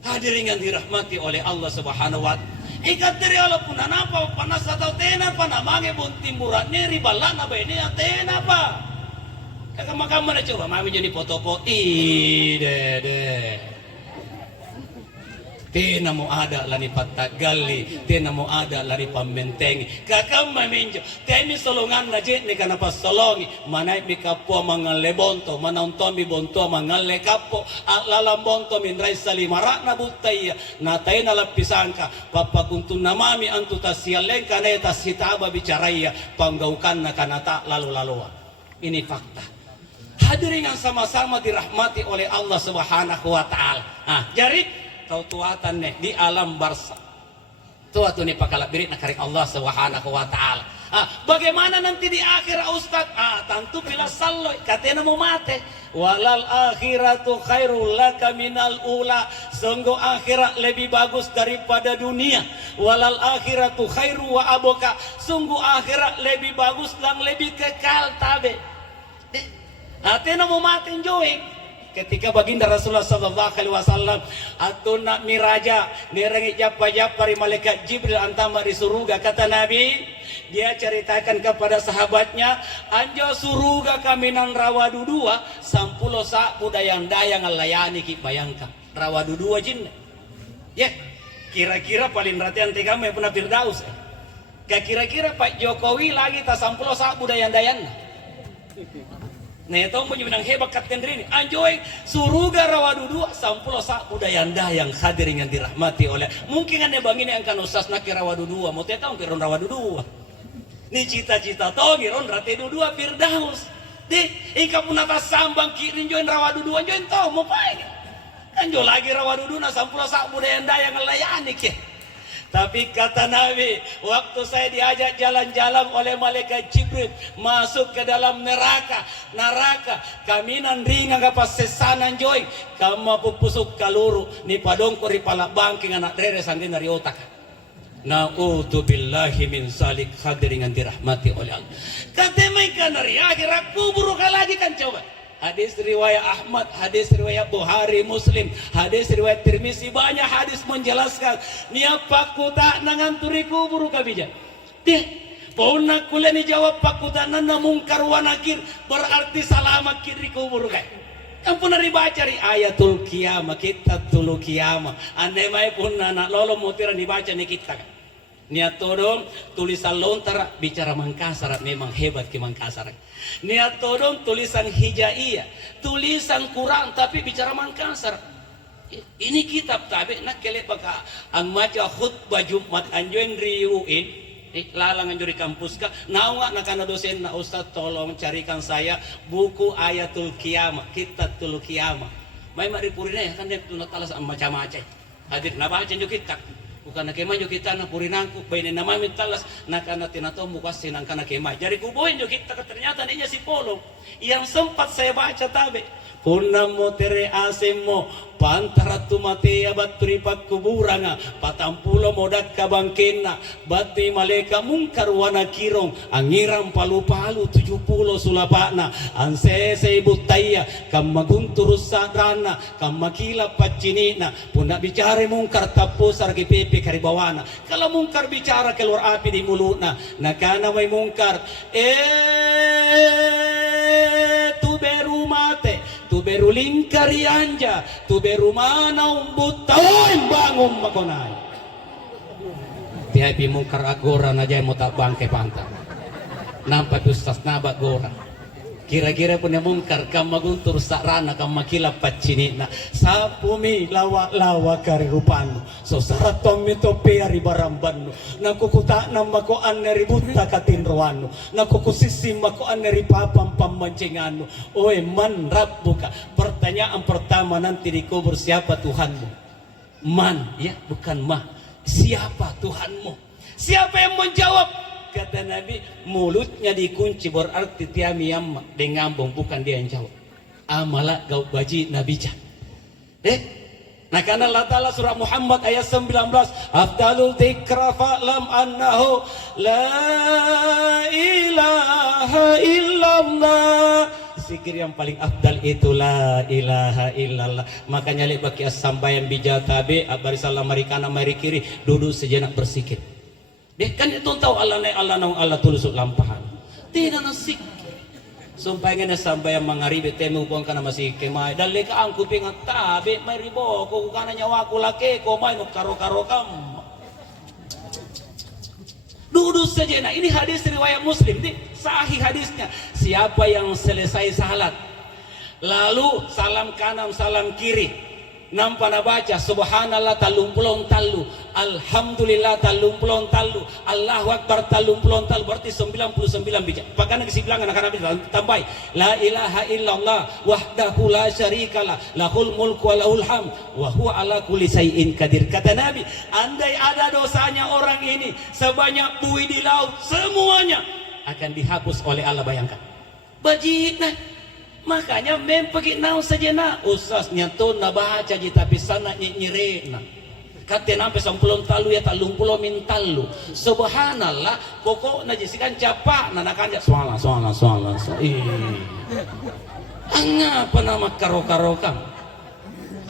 Hadirin yang dirahmati oleh Allah Subhanahu wa taala. Ikat dari Allah pun apa panas atau tena apa namange bunting burat ni ribalana ba ini tena apa. Kakak makam mana coba mami jadi foto-foto dede. Tina mo ada lani patagali, tina mo ada lani pambentengi. Kakam maminjo, temi solongan na jet ni kana pasolongi. Manay mi kapo mga lebonto, manaunto mi bonto mga lekapo. Lalambonto min ray salimara na butaya. Natay na lapisan ka, papakuntun na mami antu tasiyaleng kaneta sitaba bicaraya. Panggaukan na kanata lalu-laluan. Ini fakta. Hadirin yang sama-sama dirahmati oleh Allah Subhanahu wa taala. Jadi tuatan nih di alam barza. Tuatu nih pakalabirit na karing Allah Subhanahu wa taala. Bagaimana nanti di akhir Ustaz? Tentu bila salloy katena mau mate. Walal akhiratu khairul laka minal ula. Sungguh akhirat lebih bagus daripada dunia. Walal akhiratu khairu wa aboka. Sungguh akhirat lebih bagus dan lebih kekal tabe. Katena mau mate joing. Ketika baginda Rasulullah sallallahu alaihi wasallam atuna miraja nirengi japa-japa malaikat Jibril antama di surga, kata Nabi, dia ceritakan kepada sahabatnya, anjo surga kami nan rawadu dua sampulo sa budayang-dayang layani ki bayangkan rawadu dua jin ya kira-kira paling ratian tiga me puna Firdaus kira-kira Pak Jokowi lagi ta sampulo sa budayang-dayang. Nah itu mau menang hebat kapten ini anjoy suruga rawadu dua sampulo sa budayanda yang hadirin yang dirahmati oleh mungkin ane bang ini angkan usas nak rawadu dua mau tahu kiron rawadu dua ni cita-cita toh kiron ratu dua Firdaus di ika pun atas sambang kirin join rawadu dua join toh mau pakai anjo lagi rawadu dua sampulo sa budayanda yang layani ke. Tapi kata Nabi, waktu saya diajak jalan-jalan oleh malaikat Jibril masuk ke dalam neraka, kami nandringa kapas sesanan joy, kama pupusuk kaluru ni padongko ri pala bangking anak rere sandin dari otak. Na'udzubillahi min salik hadirin dirahmati oleh Allah. Kata mereka dari akhirat kubur lagi kan coba. Hadis riwayat Ahmad, hadis riwayat Bukhari, Muslim, hadis riwayat Tirmizi, banyak hadis menjelaskan nia pakuta nanganturi kubur kabija. Dia pona kuleni jawab pakuta nana mungkar wa nakir berarti salamat kiri kubur kai. Ampun dibaca di ayatul qiyamah, kitabul qiyamah. Andai mai pun anak lolo mutiran dibaca ni kita kan. Niat todong tulisan lontar bicara Mangkasar memang hebat ke Mangkasar. Niat todong tulisan hijaiyah, tulisan Quran tapi bicara Mangkasar. Ini kitab tabe nak kele baka ang maca khutbah Jumat anjoin riuin lalang anjuri kampus ka nawa nakana dosen na ustaz tolong carikan saya buku ayatul qiyamah, kitabul qiyamah. May maripurina kan dia tunat talas macam-macam. Hadir na baca jo kitab. Bukan nak kemah jo kita na purinangku bainin nama mintalas nakana tinato mukas sinang kana kemah. Jadi kubuhin jo kita ternyata dia si polong yang sempat saya baca tabe. Punamo tere asemo pantaratu mate abaturi pakuburanga patampulo modak kabangkena bati maleka mungkar wana kirong angiram palu-palu 70 sulapana ansese butaya kamaguntur sadrana kamakila pacinina puna bicara mungkar tapusar ki pepe karibawana kalau mungkar bicara keluar api di mulutna nakana may mungkar tu beru mate tu beru lingkari anja tu beru mana umbut tawin bangun makonay tiap mungkar agora na jay mo tak bangke pantar nampak ustas nabak gora kira-kira punya mungkar kam maguntur sarana kam makilap pacinina sapumi lawa-lawa kari rupanu so saratong mito peari barambanno nakukuta na mako aneri buta katinruano nakukusisi mako aneri papam pamancingano oe man rabbuka. Pertanyaan pertama nanti di kubur, siapa Tuhanmu? Man ya bukan mah, siapa Tuhanmu? Siapa yang menjawab? Kata Nabi, mulutnya dikunci berarti tiami yamma dengambong, bukan dia yang jawab. Amala gau baji nabica. Nah karena Allah Ta'ala surah Muhammad ayat 19 afdalul dzikra fa'lam annahu la ilaha illallah. Zikir yang paling afdal itu la ilaha illallah. Makanya lek baki as-sambayan bijatabe abarisallah marikana mari kiri duduk sejenak bersikir. Dia kan itu tahu Allah naik Allah nong Allah tulusuk lampahan. Tidak nasik. Sumpah nga na sampai ang mga ribet temu po ang ka na masike may dali ka ang kuping at tabi may ribo ko ka na nyawa ko laki ko may karo-karo kam duduk saja. Nah ini hadis riwayat Muslim nih, sahih hadisnya. Siapa yang selesai salat lalu salam kanan salam kiri nampak na baca subhanallah talumpulong talu, alhamdulillah talumpulong talu, Allahu akbar talumpulong talu, berarti 99 bija. Pakana kesimpulan anak Nabi tambah la ilaha illallah wahdahu la syarikalah lahul mulku wa lahul hamd wa huwa ala kulli syai'in qadir. Kata Nabi, andai ada dosanya orang ini sebanyak buih di laut, semuanya akan dihapus oleh Allah. Bayangkan bajik nah. Makanya mempegi naon saja na usasnya tuh na baca ji tapi sana nyire na kate nampe 90 talu ya talungpulo min talu subhanallah pokok na jisikan capa na nakanja soala angapa nama karo-karo kam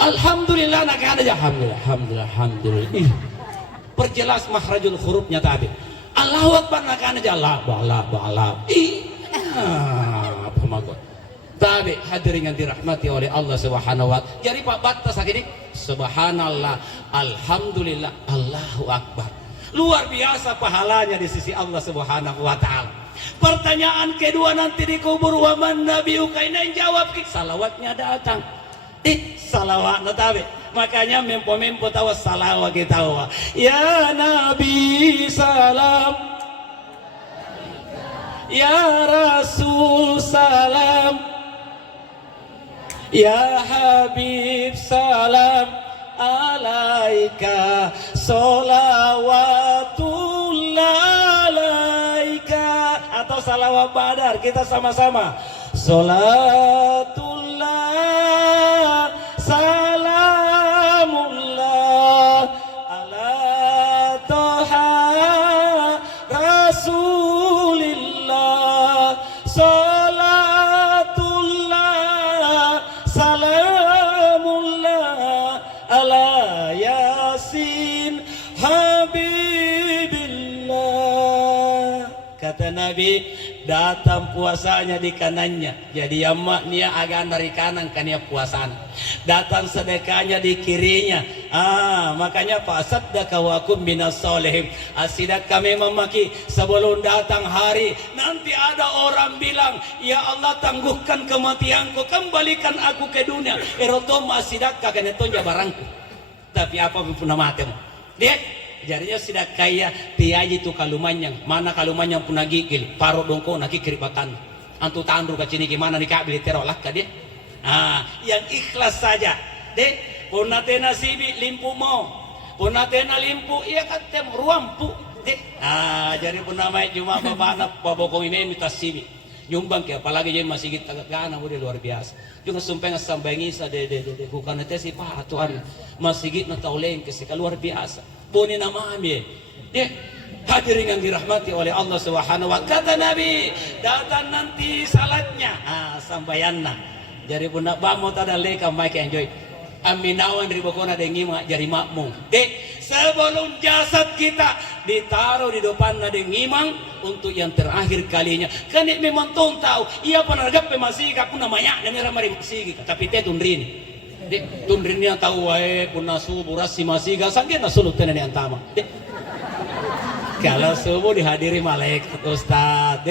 alhamdulillah nakanja alhamdulillah perjelas mahrajul hurufnya tadi Allahu akbar nakanja Allah apa magot tapi hadirin yang dirahmati oleh Allah Subhanahu wa ta'ala. Jadi Pak batas ini subhanallah, alhamdulillah, Allahu akbar. Luar biasa pahalanya di sisi Allah Subhanahu wa ta'ala. Pertanyaan kedua nanti di kubur wa man nabiyuka ini jawab salawatnya datang. Salawat tapi makanya mempo tahu salawat kita ya Nabi salam ya Rasul salam ya Habib salam alaika sholawatullah alaika atau salawat badar kita sama-sama sholatullah salamullah ala toha rasulillah salatullah salamullah ala yasin habibillah. Kata Nabi, datang puasanya di kanannya, jadi emaknya agak dari kanan kan ya puasanya. Datang sedekahnya di kirinya. Makanya Pak saddaka wa kum minas solihin. Asidak kami memaki sebelum datang hari nanti ada orang bilang, ya Allah tangguhkan kematianku, kembalikan aku ke dunia. Erotom asidak kakek netonja barangku. Tapi apa pun mati dia jadinya sidak kaya tiaji tu kalumanyang mana kalumanyang pun gigil paro dongko naki kiribakan antu tandu kacini gimana dikabil terolak ka dia. Yang ikhlas saja deh punate nasibi limpu mau punate na limpu iya katem ruampu deh. Jadi pun namanya cuma babana babokong ini minta sibi nyumbang ke apalagi jadi masih kita gana udah luar biasa juga sumpah sampai ngisa de bukan itu sih pak tuan masih kita tahu lengke sih luar biasa boni nama ambil deh. Hadirin yang dirahmati oleh Allah Subhanahu wa ta'ala. Kata Nabi datang nanti salatnya sambayanna jadi pun nak bamo tada leka make enjoy aminawan ribokona dengima jadi makmum deh. Sebelum jasad kita ditaruh di depan ada ngimang untuk yang terakhir kalinya kan memang tahu ia pernah gape masih aku namanya dan ramari masih tapi teh tunrin yang tahu wae punna subuh rasi masih sangge na sulut tenen yang tama kalau subuh dihadiri malaikat ustaz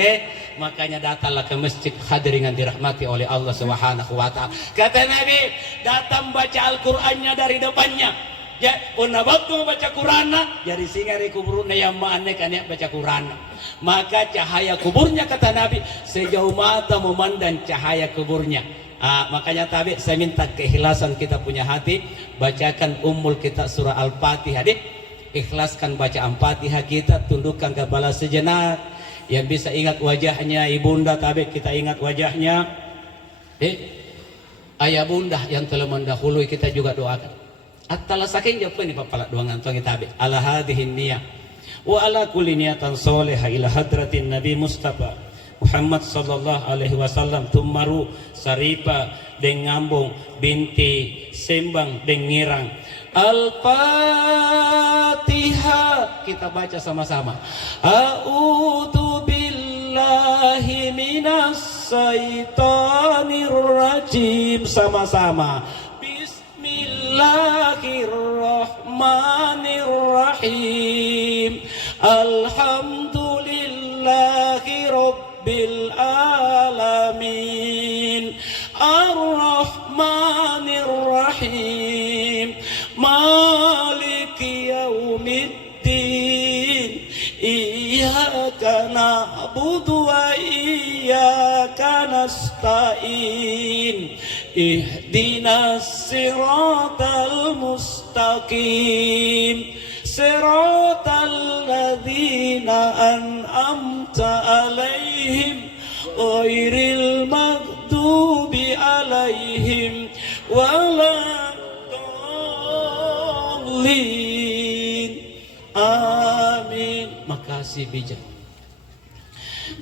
makanya datanglah ke masjid hadirin yang dirahmati oleh Allah Subhanahu wa ta'ala. Kata Nabi datang baca Al-Qur'annya dari depannya ya punna waktu baca Quran jadi singa di kuburnya yang mana kan ya baca Quran maka cahaya kuburnya kata Nabi sejauh mata memandang cahaya kuburnya. Makanya tabi saya minta keikhlasan kita punya hati bacakan ummul kita surah Al-Fatihah ikhlaskan bacaan Fatihah kita tundukkan kepala sejenak yang bisa ingat wajahnya ibunda tabi kita ingat wajahnya ayah bunda yang telah mendahului kita juga doakan. Atala saking japo ni papala doangan to tabi ala hadhihi niyah wa ala kulli niyatan salihah ila hadratin Nabi Mustafa Muhammad sallallahu alaihi wasallam tumaru saripa deng ngambung binti sembang deng ngirang Al-Fatihah kita baca sama-sama. A'udzu billahi minas minasyaitonir rajim. Sama-sama. Bismillahirrahmanirrahim. Alhamdulillahi rabbil alamin. Ar-Rahmanir-Rahim. Maliki yaumiddin. Iyyaka na'budu wa iyyaka nasta'in. Ihdinas siratal mustaqim. Siratal ladzina an'amta alaihim ghairil maghdubi alaihim waladdallin. Amin. Makasih bijak.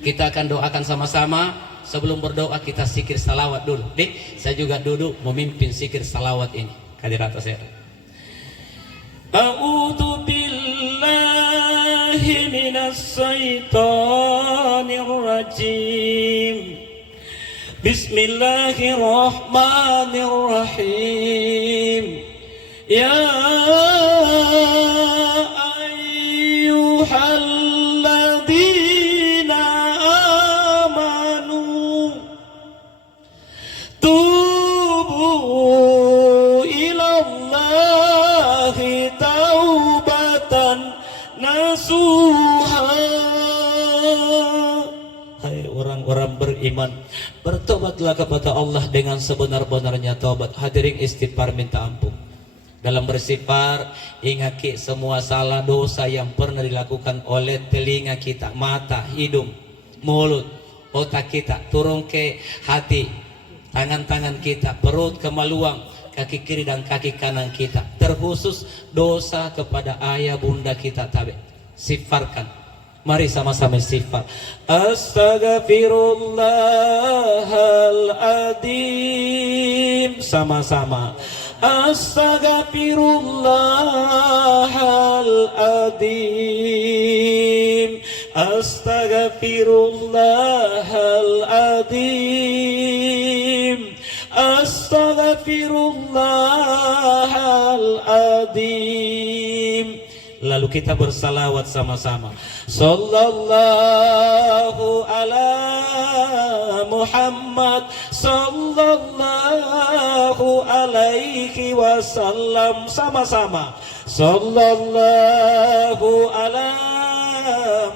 Kita akan doakan sama-sama. Sebelum berdoa kita zikir salawat dulu. Saya juga duduk memimpin zikir salawat ini. Hadirat saya. A'udzu billahi minasy syaithanir rajim. Bismillahirrahmanirrahim. Ya ayyuhalladzina amanu tubu ilallahi taubatan nasuha. Hai orang-orang beriman, bertobatlah kepada Allah dengan sebenar-benarnya taubat. Hadirin istighfar, minta ampun. Dalam bersifar, ingat semua salah dosa yang pernah dilakukan oleh telinga kita, mata, hidung, mulut, otak kita, turun ke hati, tangan-tangan kita, perut, kemaluan, kaki kiri dan kaki kanan kita. Terkhusus dosa kepada ayah bunda kita tabe. Sifarkan. Mari sama-sama sifar. Astaghfirullahaladzim. Sama-sama. Astaghfirullahaladzim. Astaghfirullahaladzim. Astaghfirullahaladzim. Lalu kita bersalawat sama-sama. Sallallahu ala Muhammad, sallallahu alaihi wasallam. Sama-sama. Sallallahu ala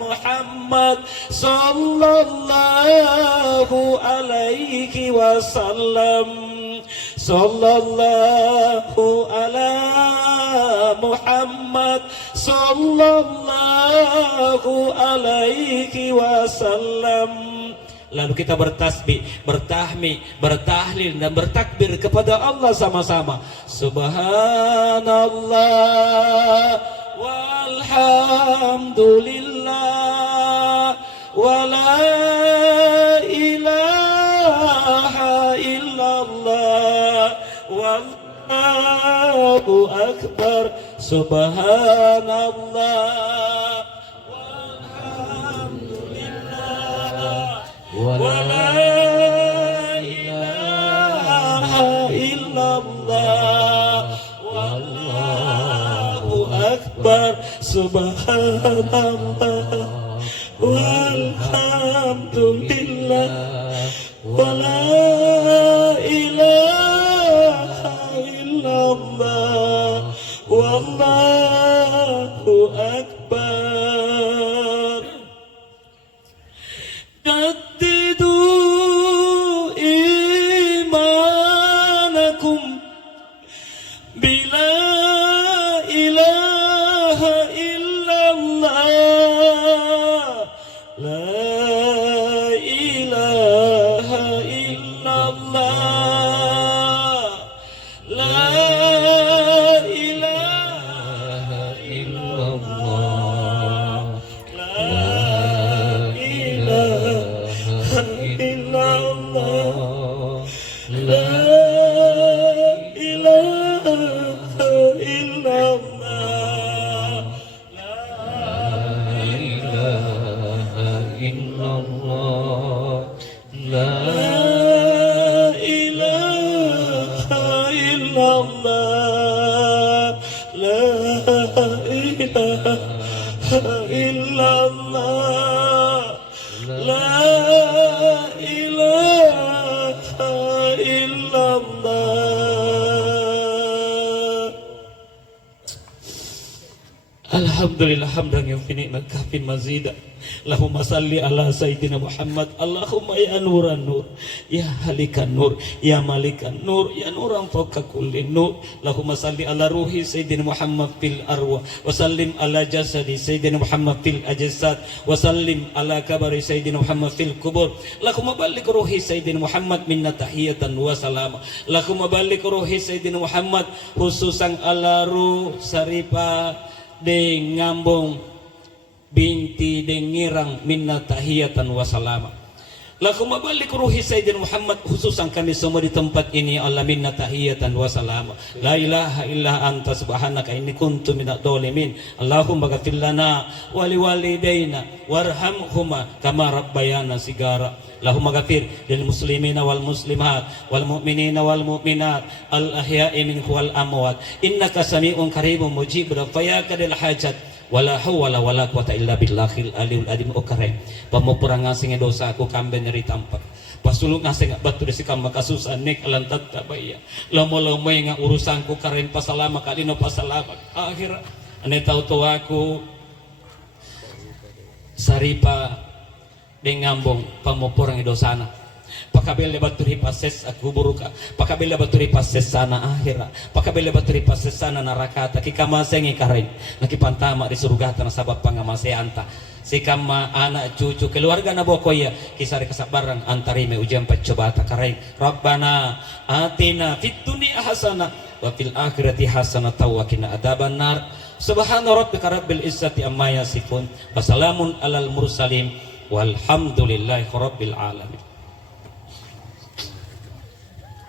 Muhammad, sallallahu alaihi wasallam. Sallallahu ala Muhammad, sallallahu alaihi wasallam. Lalu kita bertasbih, bertahmid, bertahlil dan bertakbir kepada Allah sama-sama. Subhanallah walhamdulillah wala ilaha illallah wallahu akbar. Subhanallah walhamdulillah wala ilaha illallah wallahu akbar. Subhanallah walhamdulillah wala ilaha illallah wallahu akbar. Jaddidu imanakum bila ilaha illallah. La ilaha illallah. La ilaha illallah. La ilaha illallah. La ilaha illallah. La ilaha illallah. La illallah, la ilaha illallah. Alhamdulillah hamdan yufini kafin mazida. Allahumma salli ala sayyidina Muhammad. Allahumma ya nuran nur, ya halikan nur, ya malikan nur, ya nuran fawqa kulli nur. Allahumma salli ala ruhi sayyidina Muhammad fil arwah, wa sallim ala jasadi sayyidina Muhammad fil ajsad, wa sallim ala kabari sayyidina Muhammad fil kubur. Allahumma balligh ruhi sayyidina Muhammad minna tahiyatan wa salama. Allahumma balligh ruhi sayyidina Muhammad khususan ala ruh Saripa de ngambung binti de ngirang minna tahiyatan wa salama. Allahumma balligh ruhi sayyidina Muhammad khususan kami semua di tempat ini Allah minna tahiyatan wa salama. La ilaha illa anta subhanaka inni kuntu minadh dhalimin. Allahumma ghfir lana wa liwalidayna warhamhuma kama rabbayana sigara. Allahumma ghafir lil muslimina wal muslimat wal mu'minina wal mu'minat al ahya'i minhum wal amwat innaka sami'un qaribun mujibur fayaqadil hajat wala hawla wala quwata illa billahil aliyul adim. Okareng pamupurang ngasing dosa aku kambe nyeri tampak pasulung ngasing batu desi kamba kasusan nek lantat tabaya lomo-lomo nga urusanku karen pasalama kadino pasalama akhir ane tau aku Saripa dengambong pamupurang dosana pakabele baturi pases aku buruka pakabele baturi pases sana akhira pakabele baturi pases sana narakata kikamasengi karen nakipantama di surgata na sabab pangamaseanta sikama anak cucu keluarga na bokoya kisari kasabarang antarime ujian pacobata karen rabbana atina fid dunya hasanah wa fil akhirati hasanah wa qina adzabannar subhana rabbika rabbil izzati amma yasifun wa salamun alal mursalin walhamdulillahi rabbil alamin.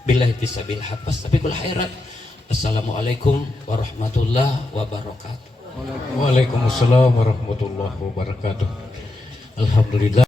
Billahi tisabil haq wastabiqul khairat. Assalamualaikum warahmatullahi wabarakatuh. Waalaikumsalam warahmatullahi wabarakatuh. Alhamdulillah.